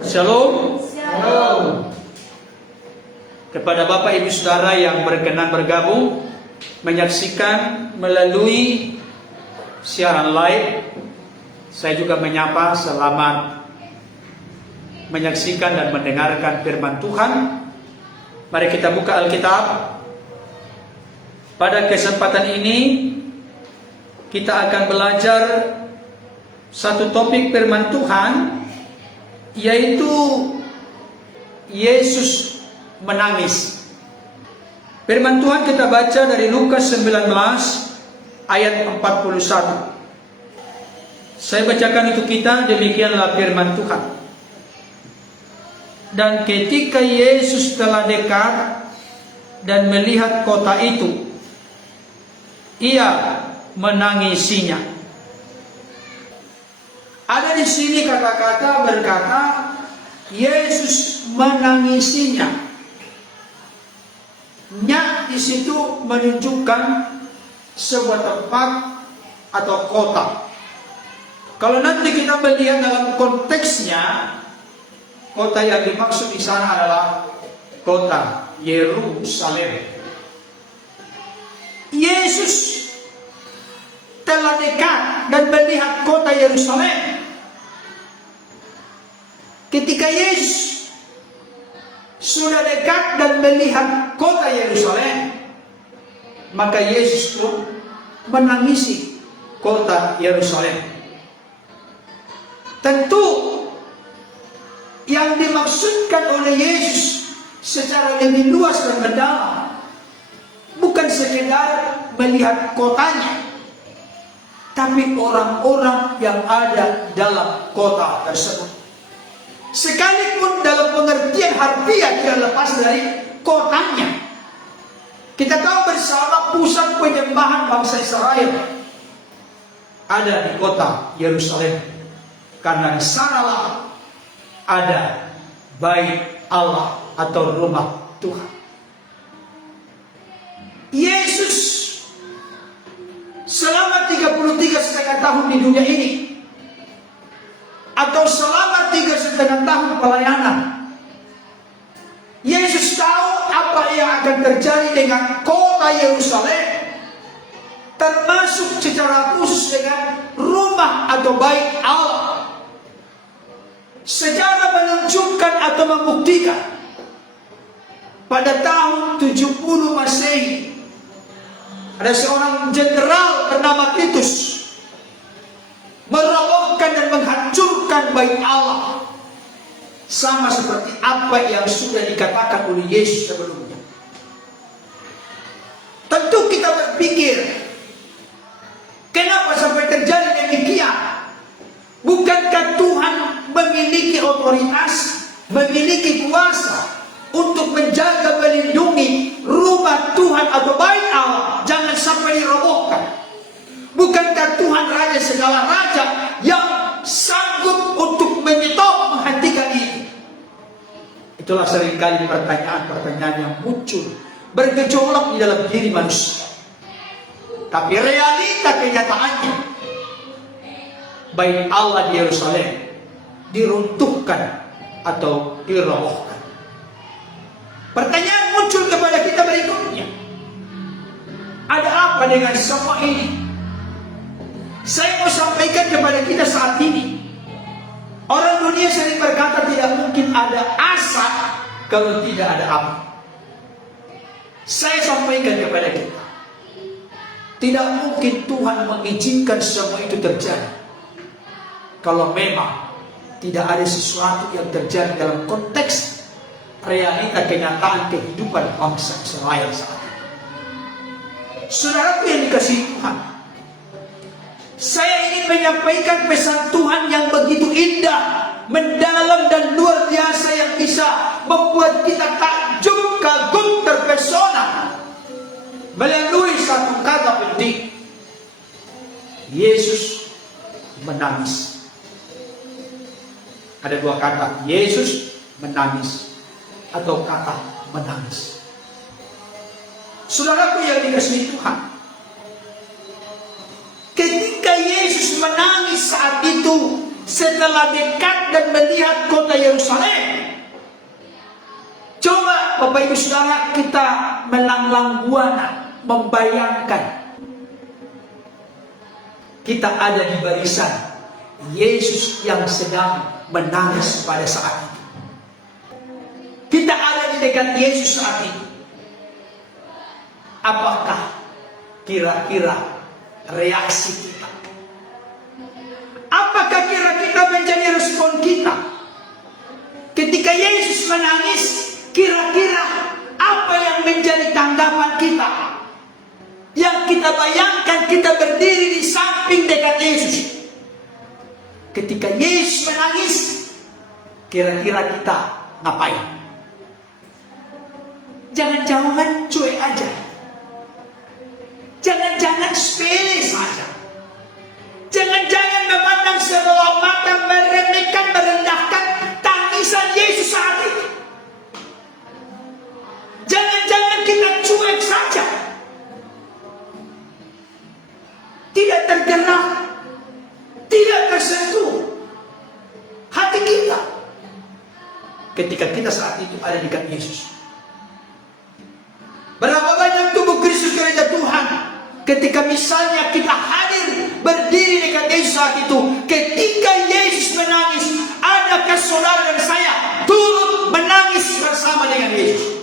Shalom. Shalom. Kepada Bapak Ibu Saudara yang berkenan bergabung menyaksikan melalui siaran live, saya juga menyapa selamat menyaksikan dan mendengarkan firman Tuhan. Mari kita buka Alkitab. Pada kesempatan ini kita akan belajar satu topik firman Tuhan, yaitu Yesus menangis. Firman Tuhan kita baca dari Lukas 19 ayat 41. Saya bacakan untuk kita, demikianlah firman Tuhan. Dan ketika Yesus telah dekat dan melihat kota itu, ia menangisinya. Ada di sini kata-kata berkata Yesus menangisinya. Nya di situ menunjukkan sebuah tempat atau kota. Kalau nanti kita melihat dalam konteksnya, kota yang dimaksud di sana adalah kota Yerusalem. Yesus telah dekat dan melihat kota Yerusalem. Ketika Yesus sudah dekat dan melihat kota Yerusalem, maka Yesus pun menangisi kota Yerusalem. Tentu yang dimaksudkan oleh Yesus secara lebih luas dan mendalam bukan sekedar melihat kotanya, tapi orang-orang yang ada dalam kota tersebut. Sekalipun dalam pengertian harfiah tidak lepas dari kotanya. Kita tahu bersama pusat penyembahan bangsa Israel ada di kota Yerusalem, karena di sanalah ada bait Allah atau rumah Tuhan. Yesus selama 33,5 tahun di dunia ini, atau selama 3,5 tahun pelayanan, Yesus tahu apa yang akan terjadi dengan kota Yerusalem, termasuk secara khusus dengan rumah atau bait Allah. Sejarah menunjukkan atau membuktikan pada tahun 70 Masehi ada seorang jenderal bernama Titus merobohkan dan menghancurkan bait Allah, sama seperti apa yang sudah dikatakan oleh Yesus sebelumnya. Tentu kita berpikir, kenapa sampai terjadi demikian? Bukankah Tuhan memiliki otoritas, memiliki kuasa untuk menjaga, melindungi rumah Tuhan atau bait Allah jangan sampai dirobohkan? Bukankah Tuhan Raja segala raja yang sanggup untuk menyetop, menghentikan ini? Itulah seringkali pertanyaan-pertanyaan yang muncul, bergejolak di dalam diri manusia. Tapi realita kenyataannya, bait Allah di Yerusalem diruntuhkan atau dirobohkan. Pertanyaan muncul kepada kita berikutnya, ada apa dengan semua ini? Saya mau sampaikan kepada kita saat ini, orang dunia sering berkata tidak mungkin ada asap kalau tidak ada api. Saya sampaikan kepada kita, tidak mungkin Tuhan mengizinkan semua itu terjadi kalau memang tidak ada sesuatu yang terjadi dalam konteks realita kenyataan kehidupan bangsa Israel saat ini. Saudaraku yang dikasihi Tuhan, saya ingin menyampaikan pesan Tuhan yang begitu indah, mendalam dan luar biasa, yang bisa membuat kita takjub, kagum, terpesona melalui satu kata penting: Yesus menangis. Ada dua kata, Yesus menangis atau kata menangis. Saudaraku yang dikasihi Tuhan, ketika Yesus menangis saat itu, setelah dekat dan melihat kota Yerusalem, Bapak Ibu Saudara, kita melanglang buana membayangkan kita ada di barisan Yesus yang sedang menangis pada saat itu. Kita ada di dekat Yesus saat itu. Apakah kira-kira reaksi kita? Apakah kira-kira menjadi respon kita? Ketika Yesus menangis, kira-kira apa yang menjadi tanggapan kita? Yang kita bayangkan kita berdiri di samping dekat Yesus. Ketika Yesus menangis, kira-kira kita ngapain? Jangan-jangan cuek aja. Jangan-jangan sepele saja. Jangan-jangan memandang sebelah mata, meremehkan, merendahkan tangisan Yesus saat itu. Jangan-jangan kita cuek saja. Tidak tergerak, tidak tersentuh hati kita ketika kita saat itu ada di dekat Yesus. Berapa banyak tubuh Kristus gereja Tuhan ketika misalnya kita hadir berdiri dekat Yesus saat itu, ketika Yesus menangis, adakah saudara dan saya turut menangis bersama dengan Yesus?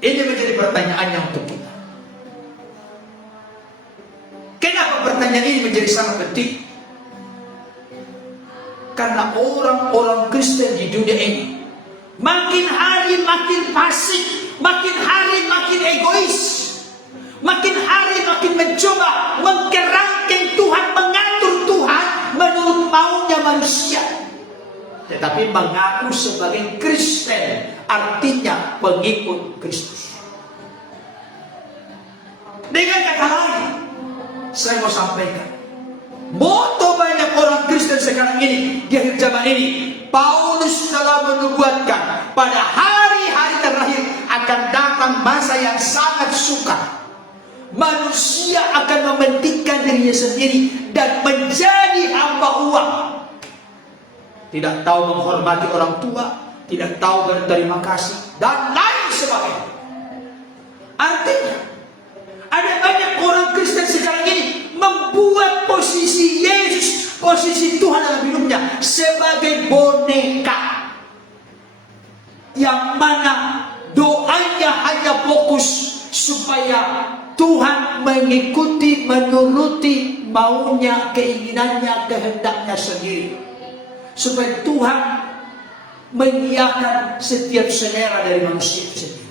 Ini menjadi pertanyaannya untuk kita. Kenapa pertanyaan ini menjadi sangat penting? Karena orang-orang Kristen di dunia ini makin hari makin fasik, makin hari makin egois, makin hari makin mencoba mengkerangkeng Tuhan, mengatur Tuhan menurut maunya manusia. Tetapi mengaku sebagai Kristen artinya pengikut Kristus. Dengan kata lain, saya mau sampaikan, moto banyak orang Kristen sekarang ini di akhir zaman ini, Paulus telah menubuatkan pada hari-hari terakhir akan datang masa yang sangat sukar. Manusia akan mementingkan dirinya sendiri dan menjadi hamba uang. Tidak tahu menghormati orang tua, tidak tahu berterima kasih, dan lain sebagainya. Artinya, ada banyak orang Kristen sekarang ini membuat posisi Yesus, posisi Tuhan dalam hidupnya sebagai boneka, yang mana doanya hanya fokus supaya Tuhan mengikuti, menuruti maunya, keinginannya, kehendaknya sendiri, supaya Tuhan mengiyakan setiap selera dari manusia sendiri.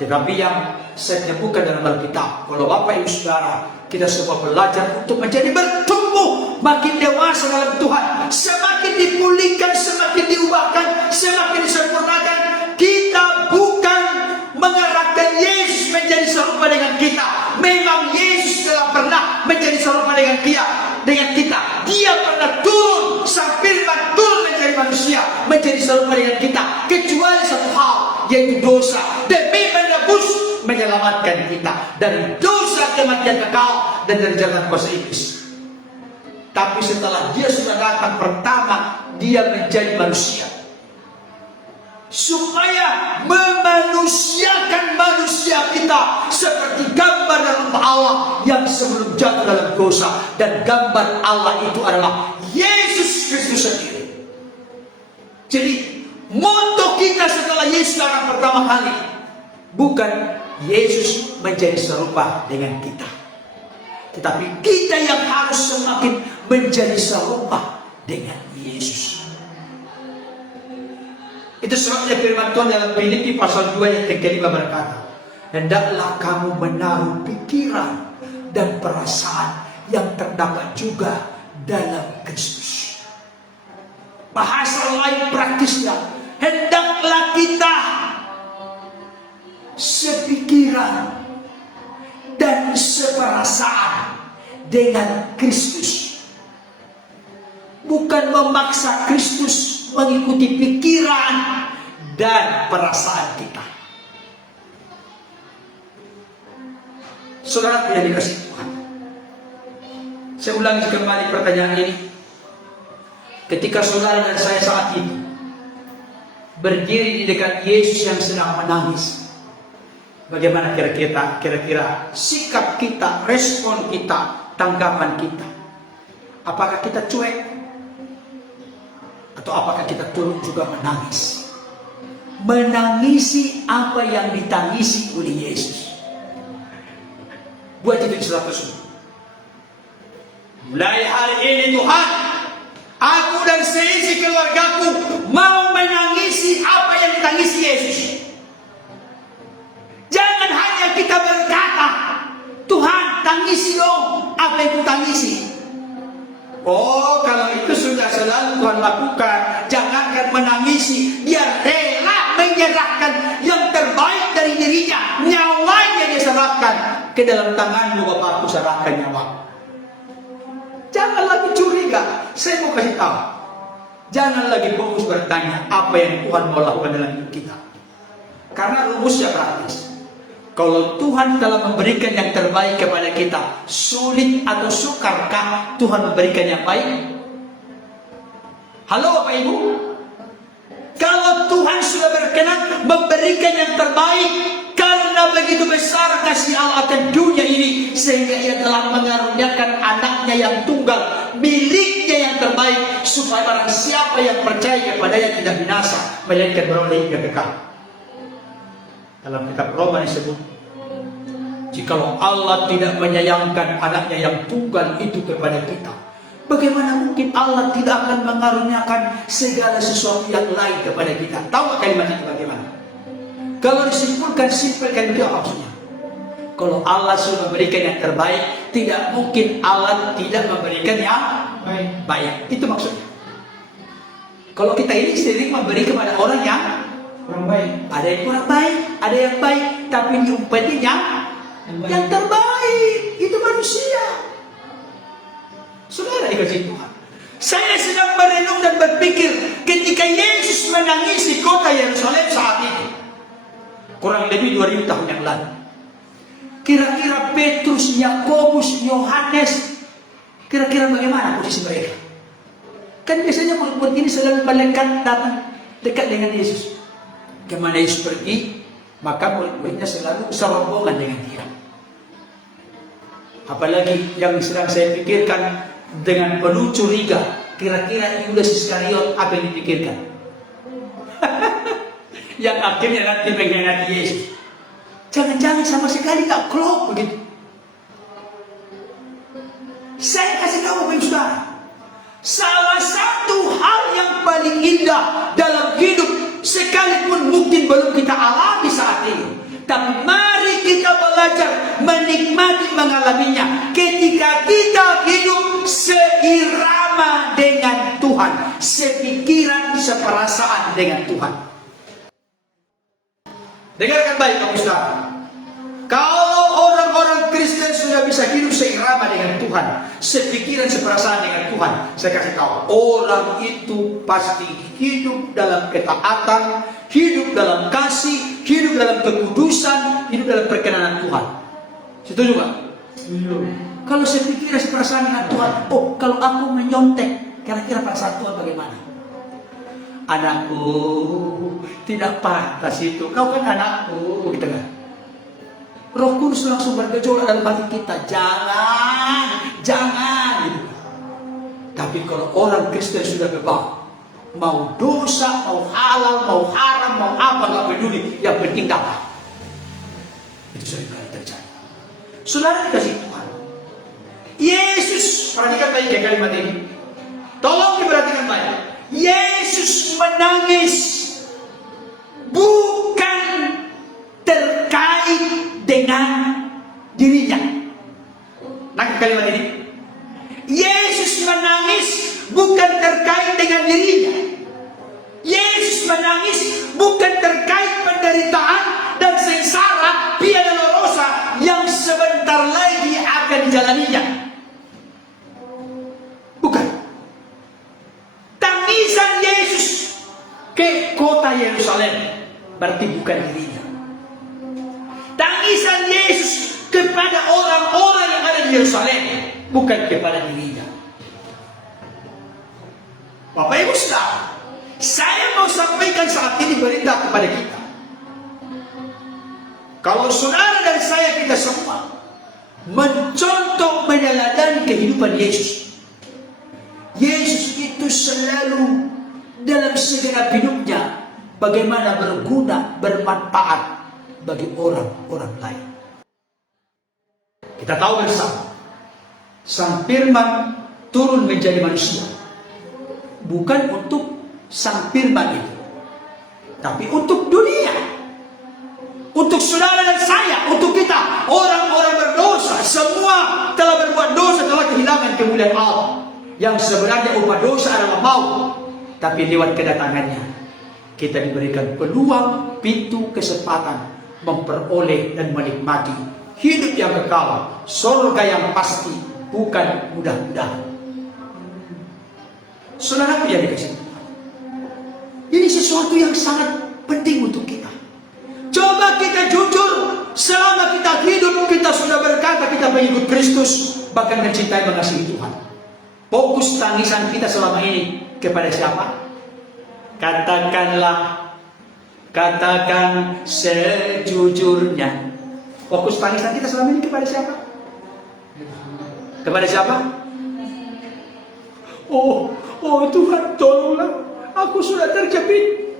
Tetapi yang saya temukan dalam Alkitab, kalau Bapak Ibu Saudara, kita semua belajar untuk menjadi bertumbuh, makin dewasa dalam Tuhan, semakin dipulihkan, semakin diubahkan, semakin disempurnakan. Kita bukan mengarahkan Yesus menjadi serupa dengan kita. Memang Yesus telah pernah menjadi serupa dengan kita. Dia pernah turun, sang firman turun menjadi manusia, menjadi serupa dengan kita. Kecuali satu hal, yaitu dosa, demi menebus, menyelamatkan kita dari dosa, kematian kekal, dan dari jalan kuasa iblis. Tapi setelah dia sudah datang pertama, dia menjadi manusia, supaya memanusiakan manusia kita seperti gambar dalam Allah yang sebelum jatuh dalam dosa. Dan gambar Allah itu adalah Yesus Kristus sendiri. Jadi moto kita setelah Yesus datang pertama kali bukan Yesus menjadi serupa dengan kita, tetapi kita yang harus semakin menjadi serupa dengan Yesus. Itu sebabnya firman Tuhan dalam Filipi pasal 2 ayat yang kelima berkata, hendaklah kamu menaruh pikiran dan perasaan yang terdapat juga dalam Kristus. Bahasa lain praktisnya, hendaklah kita sepikiran dan seperasaan dengan Kristus. Bukan memaksa Kristus mengikuti pikiran dan perasaan kita. Saudara yang dikasihi Tuhan, saya ulangi kembali pertanyaan ini. Ketika saudara dan saya saat ini berdiri di dekat Yesus yang sedang menangis. Bagaimana kira-kira sikap kita, respon kita, tanggapan kita? Apakah kita cuek? Atau apakah kita turut juga menangis? Menangisi apa yang ditangisi oleh Yesus. Buat itu surat tersebut. Mulai hari ini Tuhan, aku dan seisi keluargaku mau menangisi apa yang ditangisi Yesus. Jangan hanya kita berkata, Tuhan tangisi dong apa yang ku tangisi. Oh, kalau itu sudah selalu Tuhan lakukan, jangankan menangisi, dia rela menyerahkan yang terbaik dari dirinya, nyawanya dia serahkan ke dalam tanganmu. Bapakku serahkan nyawa. Jangan lagi curiga. Saya mau kasih tahu, jangan lagi fokus bertanya apa yang Tuhan mau lakukan dalam hidup kita, karena rumusnya praktis. Kalau Tuhan telah memberikan yang terbaik kepada kita, sulit atau sukarkah Tuhan memberikan yang baik? Halo Bapak Ibu? Kalau Tuhan sudah berkenan memberikan yang terbaik, karena begitu besar kasih Allah akan dunia ini, sehingga Ia telah mengaruniakan anaknya yang tunggal, miliknya yang terbaik, supaya barang siapa yang percaya kepadanya tidak binasa, melainkan beroleh hidup kekal. Dalam kitab Roma disebut, jikalau Allah tidak menyayangkan anaknya yang tunggal itu kepada kita, bagaimana mungkin Allah tidak akan mengaruniakan segala sesuatu yang lain kepada kita? Tahu kalimat itu bagaimana? Kalau disimpulkan, simpelkan itu apa maksudnya? Kalau Allah sudah memberikan yang terbaik, tidak mungkin Allah tidak memberikan yang baik. Itu maksudnya. Kalau kita ini sering memberi kepada orang yang kurang baik, ada yang kurang baik, ada yang baik, tapi diumpetinya yang terbaik. Itu manusia. Saudara dikasih Tuhan, saya sedang merenung dan berpikir ketika Yesus menangisi kota Yerusalem saat itu, kurang lebih 2000 tahun yang lalu. Kira-kira Petrus, Yakobus, Yohanes, kira-kira bagaimana posisi mereka? Kan biasanya murid-murid ini selalu melekat datang dekat dengan Yesus. Kemana Yesus pergi, maka murid-muridnya selalu serombongan dengan dia. Apalagi yang sedang saya pikirkan dengan penuh curiga, kira-kira Yudas Iskariot apa yang dipikirkan? Yang akhirnya nanti mengkhianati Yesus. Jangan-jangan sama sekali tak klop begitu. Saya kasih tahu Bapak Saudara, salah satu hal yang paling indah dalam hidup, sekalipun mungkin belum kita alami saat ini, tapi mari kita belajar menikmati mengalaminya ketika kita hidup seirama dengan Tuhan, sepikiran, seperasaan dengan Tuhan. Dengarkan baik Bapak Saudara, kalau orang-orang Kristen sudah bisa hidup seirama dengan Tuhan, sepikiran, seperasaan dengan Tuhan, saya kasih tahu, orang itu pasti hidup dalam ketaatan, hidup dalam kasih, hidup dalam kekudusan, hidup dalam perkenanan Tuhan. Setuju Pak? Setuju. Kalau sepikiran, seperasaan dengan Tuhan, oh kalau aku menyontek, kira-kira perasaan Tuhan bagaimana? Anakku, tidak pantas itu, kau kan anakku, gitu kan? Roh Kudus langsung bergejolak dalam hati kita, jangan gitu. Tapi kalau orang Kristen sudah bebas, mau dosa, mau halal, mau haram, mau apa, nggak peduli, yang penting dapat. Itu sering kali terjadi. Saudara dikasih Tuhan, Yesus, perhatikan baik kalimat ini, tolong diperhatikan baik. Yesus menangis bukan terkait dengan dirinya. Nangkep kalimat ini. Yesus menangis bukan terkait dengan dirinya. Yesus menangis bukan terkait penderitaan dan sengsara via dolorosa yang sebentar lagi akan dijalaninya. Bukan. Tangisan Yesus ke kota Yerusalem berarti bukan dirinya. Tangisan Yesus kepada orang-orang yang ada di Yerusalem bukan kepada dirinya. Bapak Ibu Saudara, Saya mau sampaikan saat ini berita kepada kita. Kalau saudara dan saya, kita semua mencontoh, meneladani kehidupan Yesus. Yesus itu selalu dalam segenap hidupnya bagaimana berguna, bermanfaat bagi orang-orang lain. Kita tahu bersama, Sang Firman turun menjadi manusia bukan untuk Sang Firman itu, tapi untuk dunia, untuk saudara dan saya, untuk kita, orang-orang berdosa. Semua telah berbuat dosa, telah kehilangan kemuliaan Allah. Yang sebenarnya upah dosa adalah maut, tapi lewat kedatangannya kita diberikan peluang, pintu, kesempatan memperoleh dan menikmati hidup yang kekal, surga yang pasti, bukan mudah-mudahan. Saudara yang dikasih Tuhan, ini sesuatu yang sangat penting untuk kita. Coba kita jujur, selama kita hidup, kita sudah berkata kita mengikut Kristus, bahkan mencintai, mengasihi Tuhan. Fokus tangisan kita selama ini kepada siapa? Katakan sejujurnya. Fokus tangisan kita selama ini kepada siapa? Kepada siapa? Oh Tuhan, tolonglah. Aku sudah terjepit.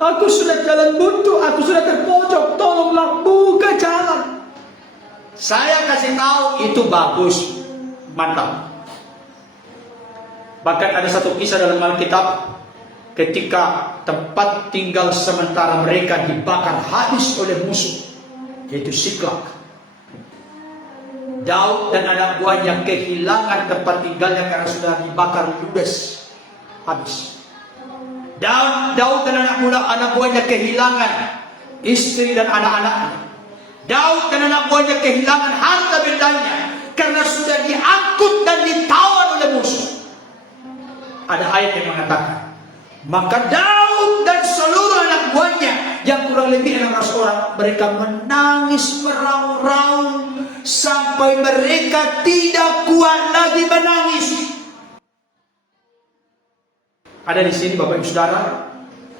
Aku sudah jalan buntu. Aku sudah terpojok. Tolonglah, buka jalan. Saya kasih tahu, itu bagus. Mantap. Bahkan ada satu kisah dalam Alkitab, ketika tempat tinggal sementara mereka dibakar habis oleh musuh, yaitu Siklag. Daud dan anak buahnya kehilangan tempat tinggalnya karena sudah dibakar ludes, habis. Daud dan anak buahnya kehilangan istri dan anak-anaknya. Daud dan anak buahnya kehilangan harta bendanya karena sudah diangkut dan ditawan oleh musuh. Ada ayat yang mengatakan, maka Daud dan seluruh anak buahnya yang kurang lebih 600 orang, mereka menangis meraung-raung sampai mereka tidak kuat lagi menangis. Ada di sini Bapak Ibu Saudara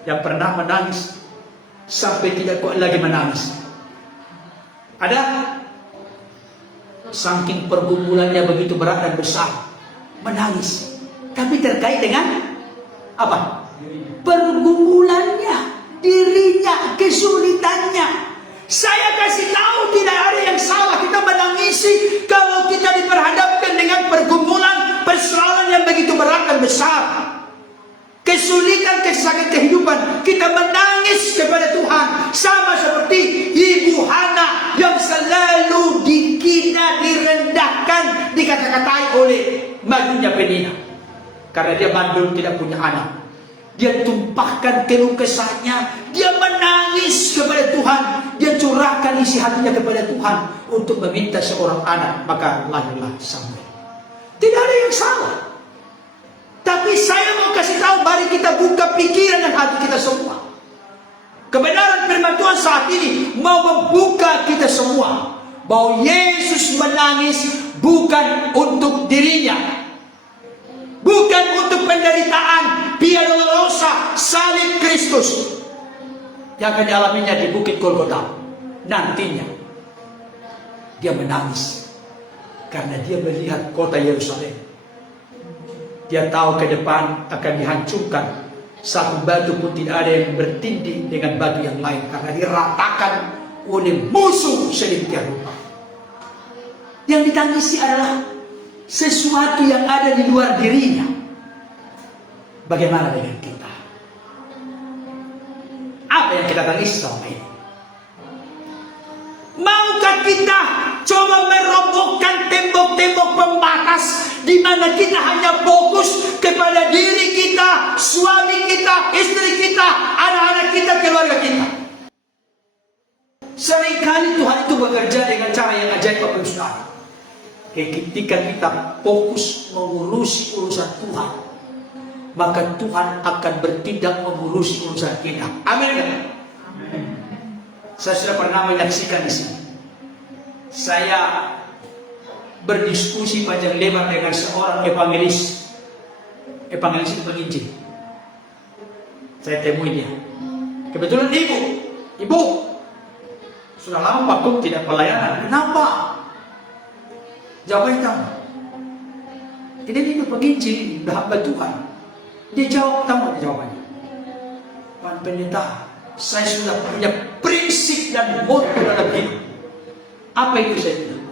yang pernah menangis sampai tidak kuat lagi menangis? Ada? Saking pergumulannya begitu berat dan besar, menangis. Tapi terkait dengan apa? Pergumulannya, dirinya, kesulitannya. Saya kasih tahu, tidak ada yang salah kita menangisi kalau kita diperhadapkan dengan pergumulan, persoalan yang begitu berat dan besar. Kesulitan, kesakitan kehidupan, kita menangis kepada Tuhan. Sama seperti Ibu Hana yang selalu dikina, direndahkan, dikata-katai oleh majunya Penina. Karena dia mandul, tidak punya anak. Dia tumpahkan keluh kesahnya, dia menangis kepada Tuhan, dia curahkan isi hatinya kepada Tuhan untuk meminta seorang anak, maka lahirlah Samuel. Tidak ada yang salah. Tapi saya mau kasih tahu, mari kita buka pikiran dan hati kita semua. Kebenaran firman Tuhan saat ini mau membuka kita semua bahwa Yesus menangis bukan untuk dirinya, bukan untuk penderitaan Via Dolorosa, salib Kristus yang akan dialaminya di Bukit Golgota. Nantinya dia menangis karena dia melihat kota Yerusalem. Dia tahu ke depan akan dihancurkan. Satu batu pun tidak ada yang bertindih dengan batu yang lain, karena diratakan oleh musuh sedemikian rupa. Yang ditangisi adalah sesuatu yang ada di luar dirinya. Bagaimana dengan kita? Apa yang kita tangisi selama ini? Maukah kita coba merobohkan tembok-tembok pembatas di mana kita hanya fokus kepada diri kita, suami kita, istri kita, anak-anak kita, keluarga kita? Seringkali Tuhan itu bekerja dengan cara yang ajaib, Bapak Ibu Saudara. Ketika kita fokus mengurusi urusan Tuhan, maka Tuhan akan bertindak mengurusi urusan kita. Amin kan? Saya sudah pernah menyaksikan di sini. Saya berdiskusi panjang lebar dengan seorang evangelis itu penginjil. Saya temui dia. Kebetulan ibu, sudah lama vakum tidak pelayanan. Kenapa? Jawabannya tahu. Ini dia penginjil, udah hamba Tuhan. Dia jawab, tahu jawabannya. Pak Pendeta, saya sudah punya prinsip dan motto dalam hidup. Apa itu saya bilang?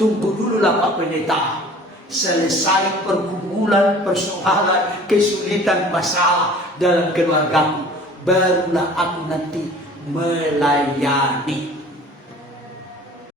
Tunggu dululah Pak Pendeta. Selesai pergumulan, persoalan, kesulitan, masalah dalam keluargamu. Barulah aku nanti melayani.